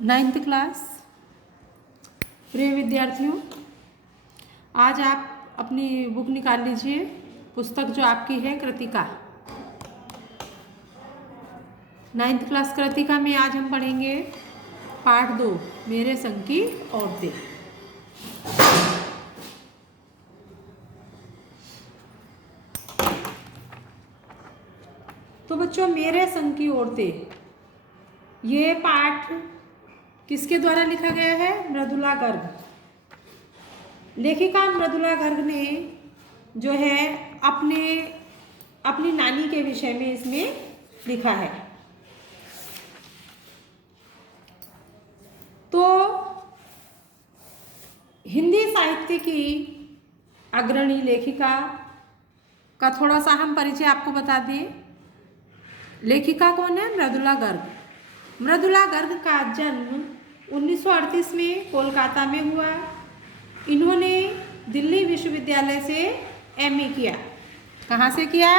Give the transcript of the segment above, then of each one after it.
Ninth class प्रिय विद्यार्थियों, आज आप अपनी बुक निकाल लीजिए। पुस्तक जो आपकी है कृतिका, नाइन्थ क्लास कृतिका में आज हम पढ़ेंगे पाठ 2 मेरे संग की औरतें। तो बच्चों, मेरे संग की औरतें, ये पाठ किसके द्वारा लिखा गया है? मृदुला गर्ग। लेखिका मृदुला गर्ग ने जो है अपनी नानी के विषय में इसमें लिखा है। तो हिंदी साहित्य की अग्रणी लेखिका का थोड़ा सा हम परिचय आपको बता दें। लेखिका कौन है? मृदुला गर्ग। मृदुला गर्ग का जन्म 1938 में कोलकाता में हुआ। इन्होंने दिल्ली विश्वविद्यालय से एमए किया। कहाँ से किया?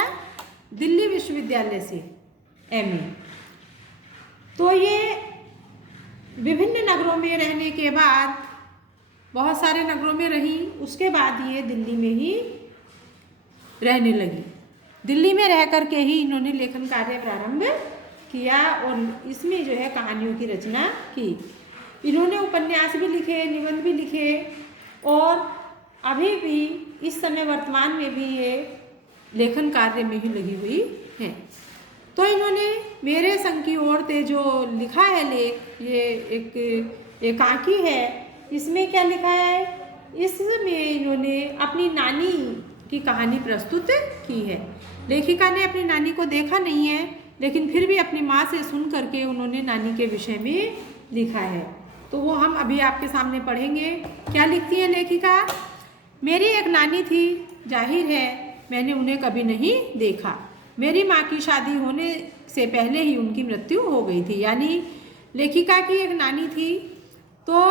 दिल्ली विश्वविद्यालय से एमए। तो ये विभिन्न नगरों में रहने के बाद, बहुत सारे नगरों में रही, उसके बाद ये दिल्ली में ही रहने लगी। दिल्ली में रह कर के ही इन्होंने लेखन कार्य प्रारंभ किया और इसमें जो है कहानियों की रचना की। इन्होंने उपन्यास भी लिखे, निबंध भी लिखे और अभी भी इस समय वर्तमान में भी ये लेखन कार्य में ही लगी हुई हैं। तो इन्होंने मेरे संग की औरतें जो लिखा है लेख, ये एक एकांकी है। इसमें क्या लिखा है? इसमें इन्होंने अपनी नानी की कहानी प्रस्तुत की है। लेखिका ने अपनी नानी को देखा नहीं है, लेकिन फिर भी अपनी माँ से सुन करके उन्होंने नानी के विषय में लिखा है। तो वो हम अभी आपके सामने पढ़ेंगे। क्या लिखती है लेखिका? मेरी एक नानी थी, जाहिर है मैंने उन्हें कभी नहीं देखा। मेरी माँ की शादी होने से पहले ही उनकी मृत्यु हो गई थी। यानी लेखिका की एक नानी थी। तो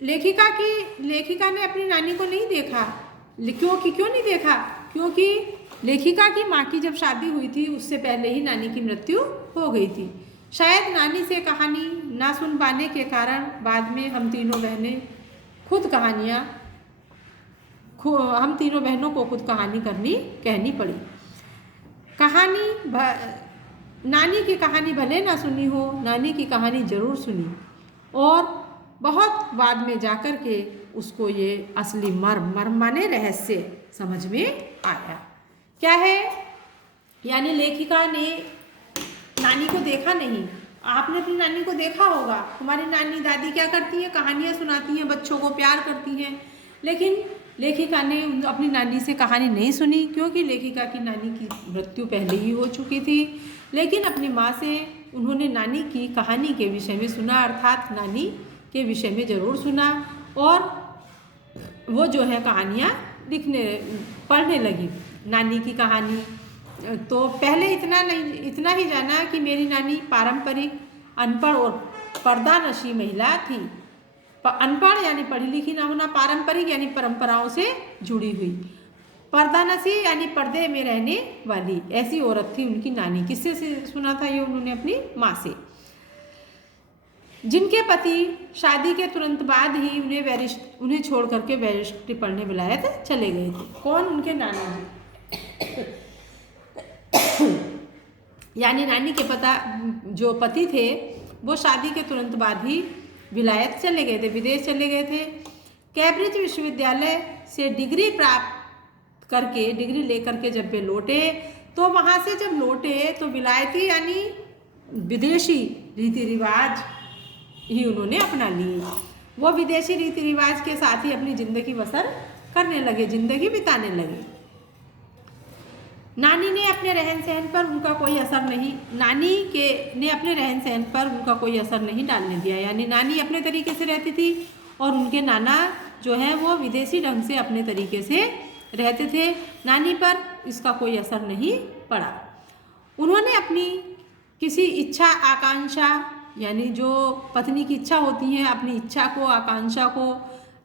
लेखिका ने अपनी नानी को नहीं देखा। क्यों नहीं देखा? क्योंकि लेखिका की माँ की जब शादी हुई थी उससे पहले ही नानी की मृत्यु हो गई थी। शायद नानी से कहानी ना सुन पाने के कारण बाद में हम तीनों बहनों को खुद कहानी कहनी पड़ी। नानी की कहानी भले ना सुनी हो, नानी की कहानी जरूर सुनी और बहुत बाद में जाकर के उसको ये असली मर्म माने रहस्य समझ में आया। क्या है? यानी लेखिका ने नानी को देखा नहीं। आपने अपनी नानी को देखा होगा। हमारी नानी दादी क्या करती हैं? कहानियाँ सुनाती हैं, बच्चों को प्यार करती हैं। लेकिन लेखिका ने अपनी नानी से कहानी नहीं सुनी, क्योंकि लेखिका की नानी की मृत्यु पहले ही हो चुकी थी। लेकिन अपनी माँ से उन्होंने नानी की कहानी के विषय में सुना, अर्थात नानी के विषय में ज़रूर सुना और वो जो है कहानियाँ पढ़ने लगी नानी की कहानी। तो पहले इतना ही जाना कि मेरी नानी पारंपरिक अनपढ़ और पर्दानशी महिला थी। अनपढ़ यानी पढ़ी लिखी ना होना, पारंपरिक यानी परंपराओं से जुड़ी हुई, पर्दानशी यानी पर्दे में रहने वाली ऐसी औरत थी उनकी नानी। किससे सुना था ये? उन्होंने अपनी माँ से, जिनके पति शादी के तुरंत बाद ही उन्हें छोड़ करके बैरिस्ट्री पढ़ने विलायत चले गए थे। कौन? उनके नाना जी। यानी नानी के जो पति थे वो शादी के तुरंत बाद ही विलायत चले गए थे, विदेश चले गए थे। कैम्ब्रिज विश्वविद्यालय से डिग्री लेकर के जब वे लौटे, तो वहाँ से जब लौटे तो विलायती यानी विदेशी रीति रिवाज ही उन्होंने अपना लिए। वो विदेशी रीति रिवाज के साथ ही अपनी ज़िंदगी बसर करने लगे, ज़िंदगी बिताने लगे। नानी ने अपने रहन सहन पर उनका कोई असर नहीं डालने दिया। यानी नानी अपने तरीके से रहती थी और उनके नाना जो है वो विदेशी ढंग से अपने तरीके से रहते थे। नानी पर इसका कोई असर नहीं पड़ा। उन्होंने अपनी किसी इच्छा आकांक्षा, यानी जो पत्नी की इच्छा होती है, अपनी इच्छा को, आकांक्षा को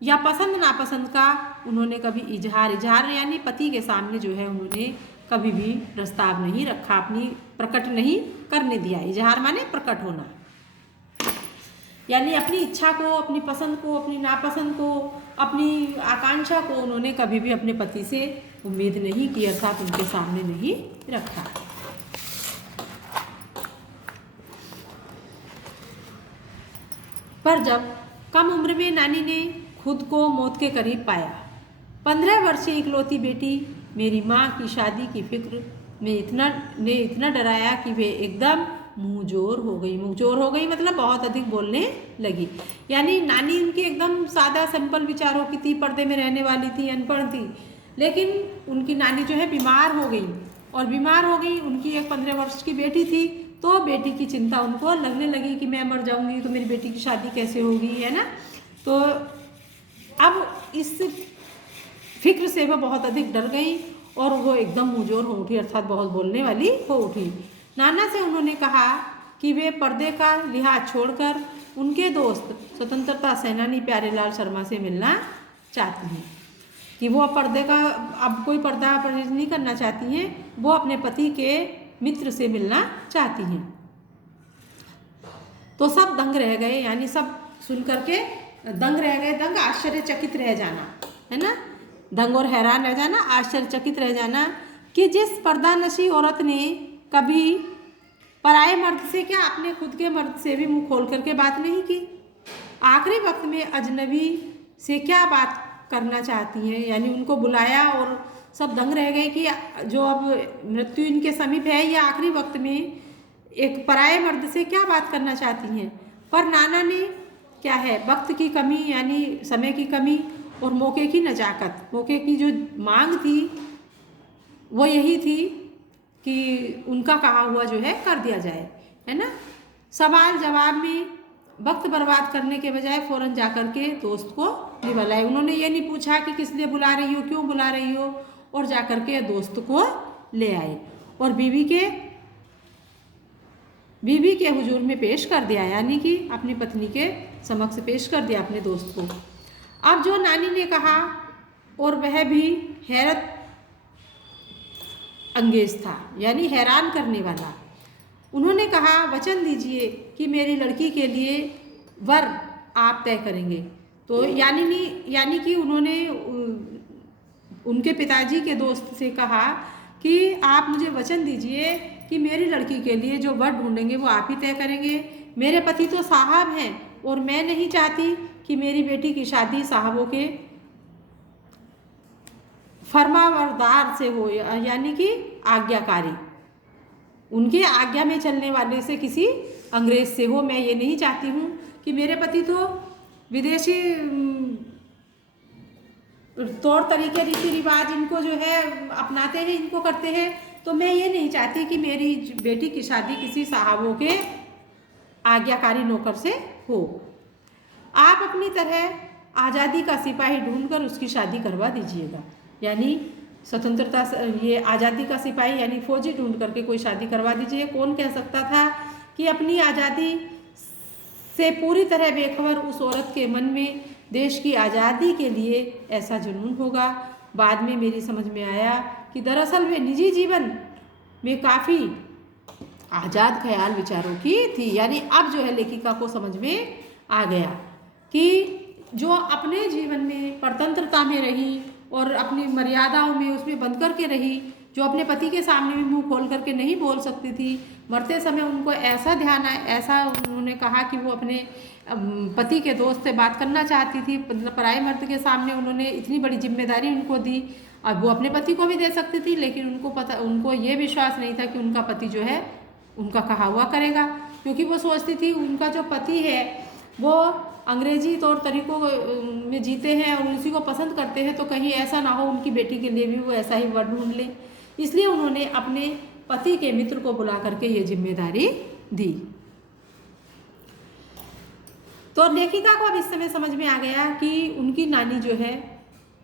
या पसंद नापसंद का उन्होंने कभी इजहार यानी पति के सामने जो है उन्होंने कभी भी प्रस्ताव नहीं रखा, अपनी प्रकट नहीं करने दिया। इजहार माने प्रकट होना। यानी अपनी इच्छा को, अपनी पसंद को, अपनी नापसंद को, अपनी आकांक्षा को उन्होंने कभी भी अपने पति से उम्मीद नहीं की, अर्थात उनके सामने नहीं रखा। पर जब कम उम्र में नानी ने खुद को मौत के करीब पाया, 15 वर्षीय इकलौती बेटी मेरी माँ की शादी की फिक्र में इतना डराया कि वे एकदम मुँहजोर हो गई मतलब बहुत अधिक बोलने लगी। यानी नानी उनकी एकदम सादा सिंपल विचारों की थी, पर्दे में रहने वाली थी, अनपढ़ थी, लेकिन उनकी नानी जो है बीमार हो गई, और बीमार हो गई, उनकी एक 15 वर्ष की बेटी थी, तो बेटी की चिंता उनको लगने लगी कि मैं मर जाऊंगी तो मेरी बेटी की शादी कैसे होगी, है ना। तो अब इस फिक्र से वह बहुत अधिक डर गई और वो एकदम मुँहजोर हो उठी, अर्थात बहुत बोलने वाली हो उठी। नाना से उन्होंने कहा कि वे पर्दे का लिहाज छोड़कर उनके दोस्त स्वतंत्रता सेनानी प्यारेलाल शर्मा से मिलना चाहती हैं, कि वो पर्दे का अब कोई पर्दा परहेज नहीं करना चाहती हैं, वो अपने पति के मित्र से मिलना चाहती हैं। तो सब दंग रह गए, यानी सब सुन करके दंग रह गए। दंग आश्चर्यचकित रह जाना, है ना, दंग और हैरान रह जाना, आश्चर्यचकित रह जाना कि जिस पर्दानशी औरत ने कभी पराए मर्द से क्या अपने खुद के मर्द से भी मुंह खोल करके बात नहीं की, आखिरी वक्त में अजनबी से क्या बात करना चाहती हैं। यानी उनको बुलाया और सब दंग रह गए कि जो अब मृत्यु इनके समीप है, या आखिरी वक्त में एक पराए मर्द से क्या बात करना चाहती हैं। पर नाना ने क्या है, वक्त की कमी यानी समय की कमी और मौके की नजाकत, मौके की जो मांग थी वो यही थी कि उनका कहा हुआ जो है कर दिया जाए, है ना। सवाल जवाब में वक्त बर्बाद करने के बजाय फ़ौरन जा कर के दोस्त को बुलाए। उन्होंने ये नहीं पूछा कि किस लिए बुला रही हो, क्यों बुला रही हो, और जा कर के दोस्त को ले आए और बीवी के हुजूर में पेश कर दिया, यानी कि अपनी पत्नी के समक्ष पेश कर दिया अपने दोस्त को। अब जो नानी ने कहा और वह भी हैरत अंगेज था, यानी हैरान करने वाला। उन्होंने कहा, वचन दीजिए कि मेरी लड़की के लिए वर आप तय करेंगे। तो यानी कि उन्होंने उनके पिताजी के दोस्त से कहा कि आप मुझे वचन दीजिए कि मेरी लड़की के लिए जो वर ढूंढेंगे वो आप ही तय करेंगे। मेरे पति तो साहब हैं और मैं नहीं चाहती कि मेरी बेटी की शादी साहबों के फरमाबरदार से हो, यानी कि आज्ञाकारी, उनके आज्ञा में चलने वाले से, किसी अंग्रेज से हो। मैं ये नहीं चाहती हूँ कि मेरे पति तो विदेशी तौर तरीके, रीति रिवाज इनको जो है अपनाते हैं, इनको करते हैं, तो मैं ये नहीं चाहती कि मेरी बेटी की शादी किसी साहबों के आज्ञाकारी नौकर से हो। आप अपनी तरह आज़ादी का सिपाही ढूंढकर उसकी शादी करवा दीजिएगा। यानी स्वतंत्रता, ये आज़ादी का सिपाही यानी फौजी ढूंढ करके कोई शादी करवा दीजिए। कौन कह सकता था कि अपनी आज़ादी से पूरी तरह बेखबर उस औरत के मन में देश की आज़ादी के लिए ऐसा जुनून होगा। बाद में मेरी समझ में आया कि दरअसल वे निजी जीवन में काफ़ी आज़ाद ख्याल विचारों की थी। यानी अब जो है लेखिका को समझ में आ गया कि जो अपने जीवन में परतंत्रता में रही और अपनी मर्यादाओं में उसमें बंद करके रही, जो अपने पति के सामने भी मुंह खोल करके नहीं बोल सकती थी, मरते समय उनको ऐसा ध्यान आया, ऐसा उन्होंने कहा कि वो अपने पति के दोस्त से बात करना चाहती थी, मतलब पराए मर्द के सामने उन्होंने इतनी बड़ी जिम्मेदारी उनको दी। अब वो अपने पति को भी दे सकती थी, लेकिन उनको ये विश्वास नहीं था कि उनका पति जो है उनका कहा हुआ करेगा, क्योंकि वो सोचती थी उनका जो पति है वो अंग्रेजी तौर तरीकों में जीते हैं और उसी को पसंद करते हैं, तो कहीं ऐसा ना हो उनकी बेटी के लिए भी वो ऐसा ही वर ढूंढ ले। इसलिए उन्होंने अपने पति के मित्र को बुला करके ये जिम्मेदारी दी। तो लेखिका को अब इस समय समझ में आ गया कि उनकी नानी जो है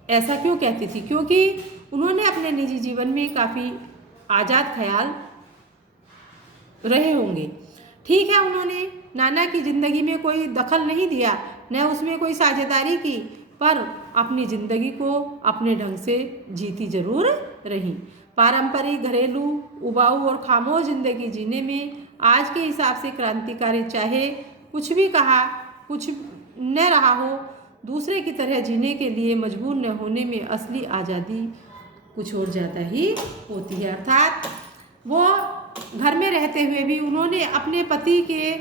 ऐसा क्यों कहती थी, क्योंकि उन्होंने अपने निजी जीवन में काफ़ी आज़ाद ख्याल रहे होंगे। ठीक है, उन्होंने नाना की ज़िंदगी में कोई दखल नहीं दिया, न उसमें कोई साझेदारी की, पर अपनी ज़िंदगी को अपने ढंग से जीती जरूर रही। पारंपरिक घरेलू उबाऊ और खामोश ज़िंदगी जीने में आज के हिसाब से क्रांतिकारी चाहे कुछ भी कहा कुछ न रहा हो, दूसरे की तरह जीने के लिए मजबूर न होने में असली आज़ादी कुछ और ज़्यादा ही होती है। अर्थात वो घर में रहते हुए भी उन्होंने अपने पति के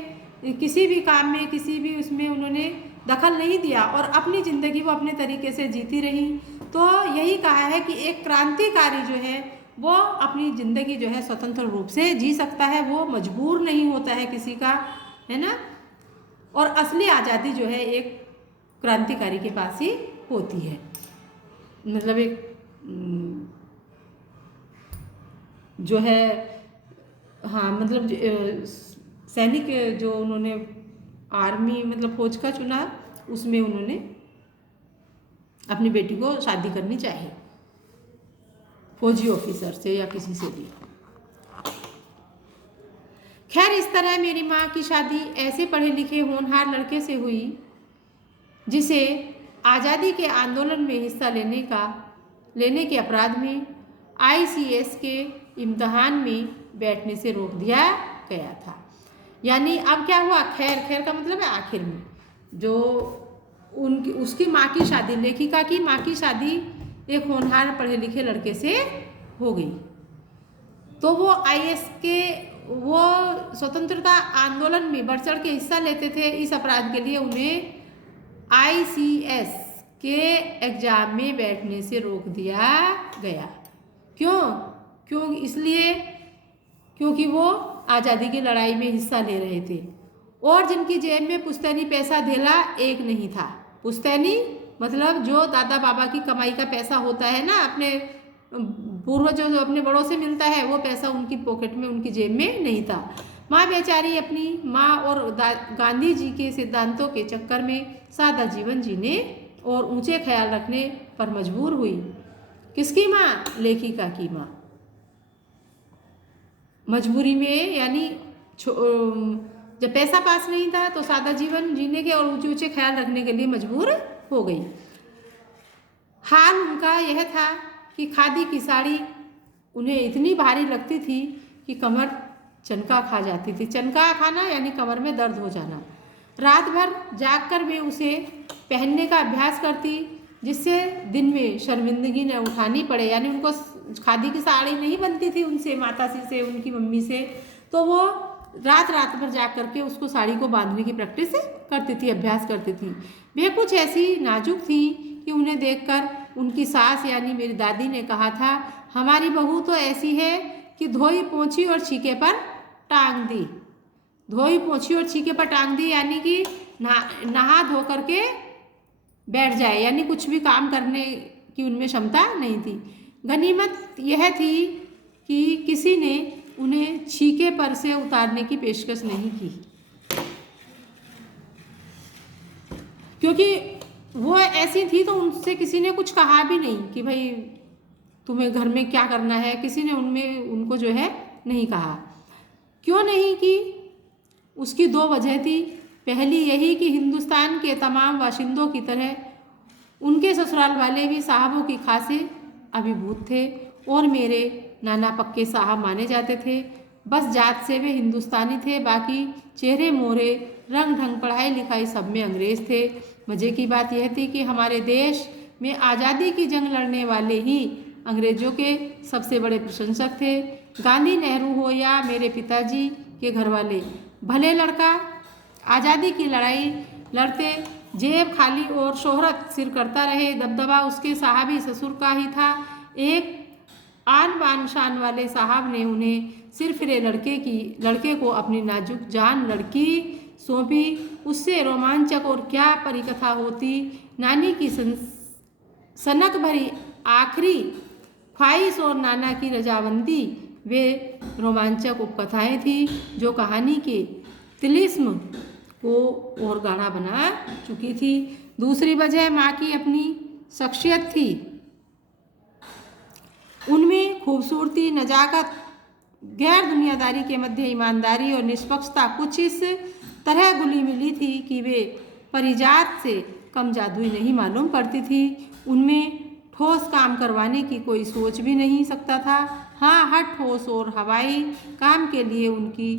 किसी भी काम में, किसी भी उसमें उन्होंने दखल नहीं दिया और अपनी ज़िंदगी वो अपने तरीके से जीती रही। तो यही कहा है कि एक क्रांतिकारी जो है वो अपनी ज़िंदगी जो है स्वतंत्र रूप से जी सकता है, वो मजबूर नहीं होता है किसी का, है ना। और असली आज़ादी जो है एक क्रांतिकारी के पास ही होती है। मतलब एक जो है, हाँ मतलब सैनिक जो उन्होंने आर्मी मतलब फौज का चुना, उसमें उन्होंने अपनी बेटी को शादी करनी चाहिए फौजी ऑफिसर से या किसी से भी। खैर, इस तरह मेरी माँ की शादी ऐसे पढ़े लिखे होनहार लड़के से हुई जिसे आज़ादी के आंदोलन में हिस्सा लेने के अपराध में ICS के इम्तहान में बैठने से रोक दिया गया था। यानी अब क्या हुआ, खैर का मतलब है आखिर में जो उसकी माँ की शादी, लेखिका की माँ की शादी एक होनहार पढ़े लिखे लड़के से हो गई। तो वो IS के वो स्वतंत्रता आंदोलन में बढ़ चढ़ के हिस्सा लेते थे। इस अपराध के लिए उन्हें ICS के एग्जाम में बैठने से रोक दिया गया। क्यों? इसलिए क्योंकि वो आज़ादी की लड़ाई में हिस्सा ले रहे थे और जिनकी जेब में पुश्तैनी पैसा धेला एक नहीं था। पुश्तैनी मतलब जो दादा बाबा की कमाई का पैसा होता है ना, अपने पूर्वजों जो अपने बड़ों से मिलता है, वो पैसा उनकी पॉकेट में, उनकी जेब में नहीं था। माँ बेचारी अपनी माँ और गांधी जी के सिद्धांतों के चक्कर में सादा जीवन जीने और ऊंचे ख्याल रखने पर मजबूर हुई। किसकी माँ? लेखिका की माँ। मजबूरी में, यानी जब पैसा पास नहीं था तो सादा जीवन जीने के और ऊंचे ऊंचे ख्याल रखने के लिए मजबूर हो गई। हाल उनका यह था कि खादी की साड़ी उन्हें इतनी भारी लगती थी कि कमर चनका खा जाती थी। चनका खाना यानी कमर में दर्द हो जाना। रात भर जागकर वे उसे पहनने का अभ्यास करती, जिससे दिन में शर्मिंदगी न उठानी पड़े। यानी उनको खादी की साड़ी नहीं बनती थी उनसे, माताजी से, उनकी मम्मी से, तो वो रात भर जाग करके उसको साड़ी को बांधने की प्रैक्टिस करती थी, अभ्यास करती थी। वे कुछ ऐसी नाजुक थी कि उन्हें देखकर उनकी सास यानी मेरी दादी ने कहा था, हमारी बहू तो ऐसी है कि धोई पोंछी और छीके पर टांग दी। धोई पोंछी और छीके पर टांग दी यानी कि नहा धो करके बैठ जाए, यानी कुछ भी काम करने की उनमें क्षमता नहीं थी। गनीमत यह थी कि किसी ने उन्हें छीके पर से उतारने की पेशकश नहीं की, क्योंकि वो ऐसी थी तो उनसे किसी ने कुछ कहा भी नहीं कि भाई तुम्हें घर में क्या करना है। किसी ने उनको जो है नहीं कहा। क्यों नहीं की? उसकी दो वजह थी। पहली यही कि हिंदुस्तान के तमाम बाशिंदों की तरह उनके ससुराल वाले भी साहबों की खासे अभिभूत थे और मेरे नाना पक्के साहब माने जाते थे। बस जात से वे हिंदुस्तानी थे, बाकी चेहरे मोहरे, रंग ढंग, पढ़ाई लिखाई सब में अंग्रेज थे। मज़े की बात यह थी कि हमारे देश में आज़ादी की जंग लड़ने वाले ही अंग्रेजों के सबसे बड़े प्रशंसक थे। गांधी, नेहरू हो या मेरे पिताजी के घर वाले, भले लड़का आज़ादी की लड़ाई लड़ते जेब खाली और शोहरत सिर करता रहे, दबदबा उसके साहबी ससुर का ही था। एक आन बान शान वाले साहब ने उन्हें सिरफिरे लड़के को अपनी नाजुक जान लड़की सौंपी। उससे रोमांचक और क्या परिकथा होती। नानी की सनक भरी आखिरी ख्वाहिश और नाना की रजामंदी, वे रोमांचक उपकथाएं थी जो कहानी के तिलिस्म को और गाढ़ा बना चुकी थी। दूसरी वजह माँ की अपनी शख्सियत थी। उनमें खूबसूरती, नजाकत, गैर दुनियादारी के मध्य ईमानदारी और निष्पक्षता कुछ इस तरह घुली मिली थी कि वे परिजात से कम जादुई नहीं मालूम पड़ती थी। उनमें ठोस काम करवाने की कोई सोच भी नहीं सकता था। हाँ, हर ठोस और हवाई काम के लिए उनकी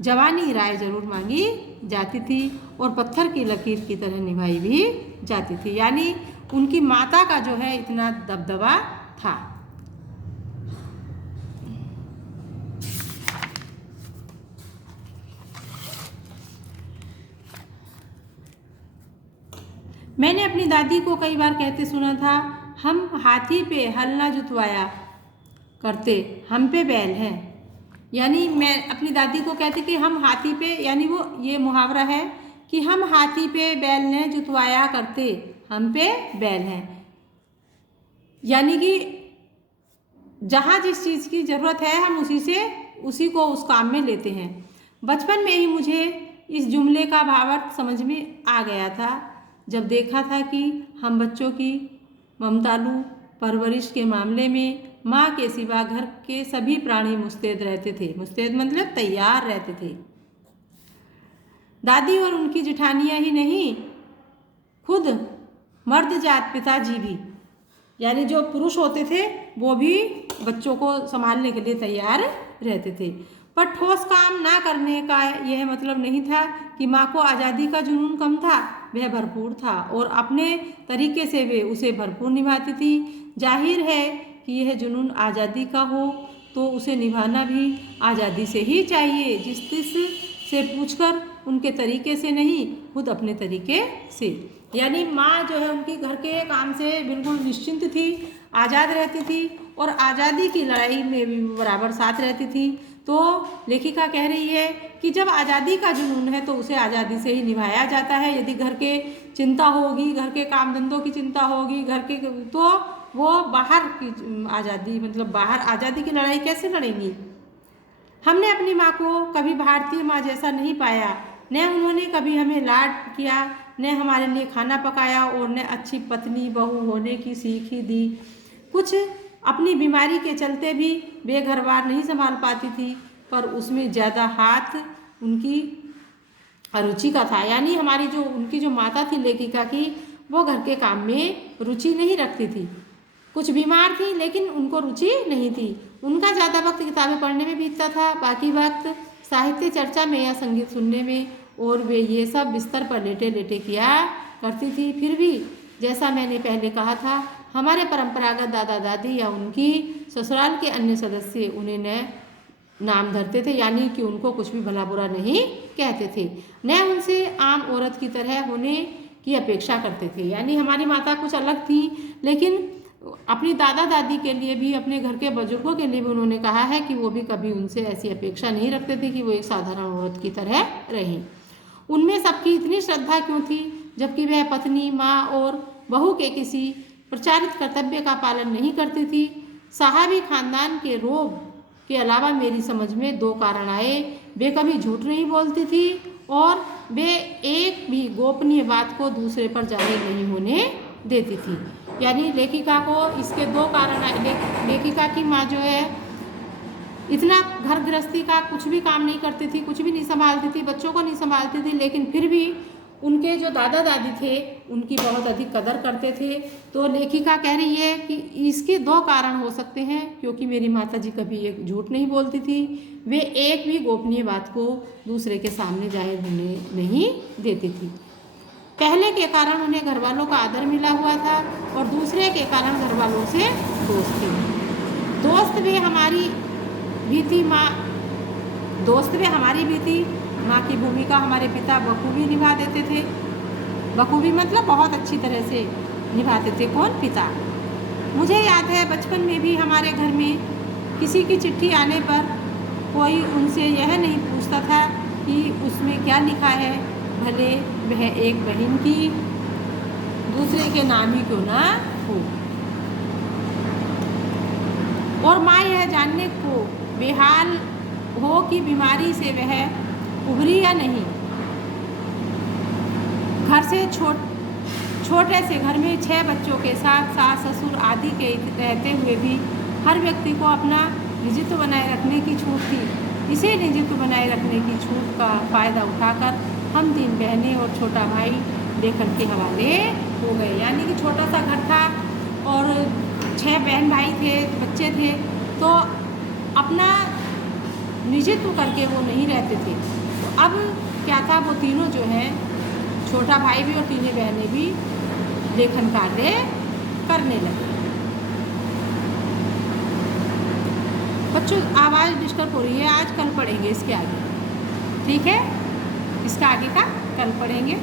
जवानी राय जरूर मांगी जाती थी और पत्थर की लकीर की तरह निभाई भी जाती थी। यानी उनकी माता का जो है इतना दबदबा था। मैंने अपनी दादी को कई बार कहते सुना था, हम हाथी पे हल ना जुतवाया करते, हम पे बैल हैं। यानी मैं अपनी दादी को कहती कि हम हाथी पे, यानी वो ये मुहावरा है कि हम हाथी पे बैल ने जुतवाया करते, हम पे बैल हैं। यानी कि जहाँ जिस चीज़ की ज़रूरत है हम उसी को उस काम में लेते हैं। बचपन में ही मुझे इस जुमले का भावार्थ समझ में आ गया था, जब देखा था कि हम बच्चों की ममतालू परवरिश के मामले में माँ के सिवा घर के सभी प्राणी मुस्तैद रहते थे। मुस्तैद मतलब तैयार रहते थे। दादी और उनकी जेठानियाँ ही नहीं, खुद मर्द जात पिताजी भी, यानी जो पुरुष होते थे वो भी बच्चों को संभालने के लिए तैयार रहते थे। पर ठोस काम ना करने का यह मतलब नहीं था कि माँ को आज़ादी का जुनून कम था, वह भरपूर था और अपने तरीके से वे उसे भरपूर निभाती थी। जाहिर है कि यह जुनून आज़ादी का हो तो उसे निभाना भी आज़ादी से ही चाहिए, जिस तिस से पूछकर, उनके तरीके से नहीं, खुद अपने तरीके से। यानी माँ जो है उनकी घर के काम से बिल्कुल निश्चिंत थी, आज़ाद रहती थी और आज़ादी की लड़ाई में भी बराबर साथ रहती थी। तो लेखिका कह रही है कि जब आज़ादी का जुनून है तो उसे आज़ादी से ही निभाया जाता है। यदि घर के चिंता होगी, घर के काम धंधों की चिंता होगी, घर के, तो वो बाहर की आज़ादी, मतलब बाहर आज़ादी की लड़ाई कैसे लड़ेंगी। हमने अपनी माँ को कभी भारतीय माँ जैसा नहीं पाया, न उन्होंने कभी हमें लाड किया, न हमारे लिए खाना पकाया और न अच्छी पत्नी बहू होने की सीख ही दी। कुछ अपनी बीमारी के चलते भी वे घरबार नहीं संभाल पाती थी, पर उसमें ज़्यादा हाथ उनकी रुचि का था। यानी हमारी जो उनकी जो माता थी लेखिका की, वो घर के काम में रुचि नहीं रखती थी। कुछ बीमार थी लेकिन उनको रुचि नहीं थी। उनका ज़्यादा वक्त किताबें पढ़ने में बीतता था, बाकी वक्त साहित्य चर्चा में या संगीत सुनने में, और वे ये सब बिस्तर पर लेटे लेटे किया करती थी। फिर भी जैसा मैंने पहले कहा था, हमारे परंपरागत दादा दादी या उनकी ससुराल के अन्य सदस्य उन्हें न नाम धरते थे, यानी कि उनको कुछ भी भला बुरा नहीं कहते थे, न उनसे आम औरत की तरह होने की अपेक्षा करते थे। यानी हमारी माता कुछ अलग थी, लेकिन अपनी दादा दादी के लिए भी, अपने घर के बुजुर्गों के लिए भी उन्होंने कहा है कि वो भी कभी उनसे ऐसी अपेक्षा नहीं रखते थे कि वो एक साधारण औरत की तरह रहें। उनमें सबकी इतनी श्रद्धा क्यों थी, जबकि वह पत्नी, माँ और बहू के किसी प्रचारित कर्तव्य का पालन नहीं करती थी। साहबी खानदान के रोब के अलावा मेरी समझ में दो कारण आए। वे कभी झूठ नहीं बोलती थी और वे एक भी गोपनीय बात को दूसरे पर जाहिर नहीं होने देती थी। यानी लेखिका को इसके दो कारण आए। लेखिका की माँ जो है इतना घर गृहस्थी का कुछ भी काम नहीं करती थी, कुछ भी नहीं संभालती थी, बच्चों को नहीं संभालती थी, लेकिन फिर भी उनके जो दादा दादी थे उनकी बहुत अधिक कदर करते थे। तो लेखिका कह रही है कि इसके दो कारण हो सकते हैं, क्योंकि मेरी माता जी कभी एक झूठ नहीं बोलती थी, वे एक भी गोपनीय बात को दूसरे के सामने जाहिर होने नहीं देती थी। पहले के कारण उन्हें घर वालों का आदर मिला हुआ था और दूसरे के कारण घर वालों से दोस्त थे। दोस्त वे हमारी भी थी माँ, दोस्त वे हमारी भी थी। माँ की भूमिका हमारे पिता बखूबी निभा देते थे। बखूबी मतलब बहुत अच्छी तरह से निभाते थे। कौन? पिता। मुझे याद है बचपन में भी हमारे घर में किसी की चिट्ठी आने पर कोई उनसे यह नहीं पूछता था कि उसमें क्या लिखा है, भले वह एक बहन की दूसरे के नाम ही क्यों ना हो। और माँ यह जानने को बेहाल हो कि बीमारी से वह उभरी या नहीं। घर से छोटे से घर में 6 बच्चों के साथ सास ससुर आदि के रहते हुए भी हर व्यक्ति को अपना निजित्व बनाए रखने की छूट थी। इसे निजित्व बनाए रखने की छूट का फ़ायदा उठाकर हम 3 बहनें और छोटा भाई लेखन के हवाले हो गए। यानी कि छोटा सा घर था और 6 बहन भाई थे, बच्चे थे, तो अपना निजित्व करके वो नहीं रहते थे। तो अब क्या था, वो तीनों जो है, छोटा भाई भी और तीनों बहनें भी लेखन कार्य करने लगे। बच्चों आवाज़ डिस्टर्ब हो रही है, आज कल पढ़ेंगे इसके आगे, ठीक है? इसका आगे का कल पढ़ेंगे।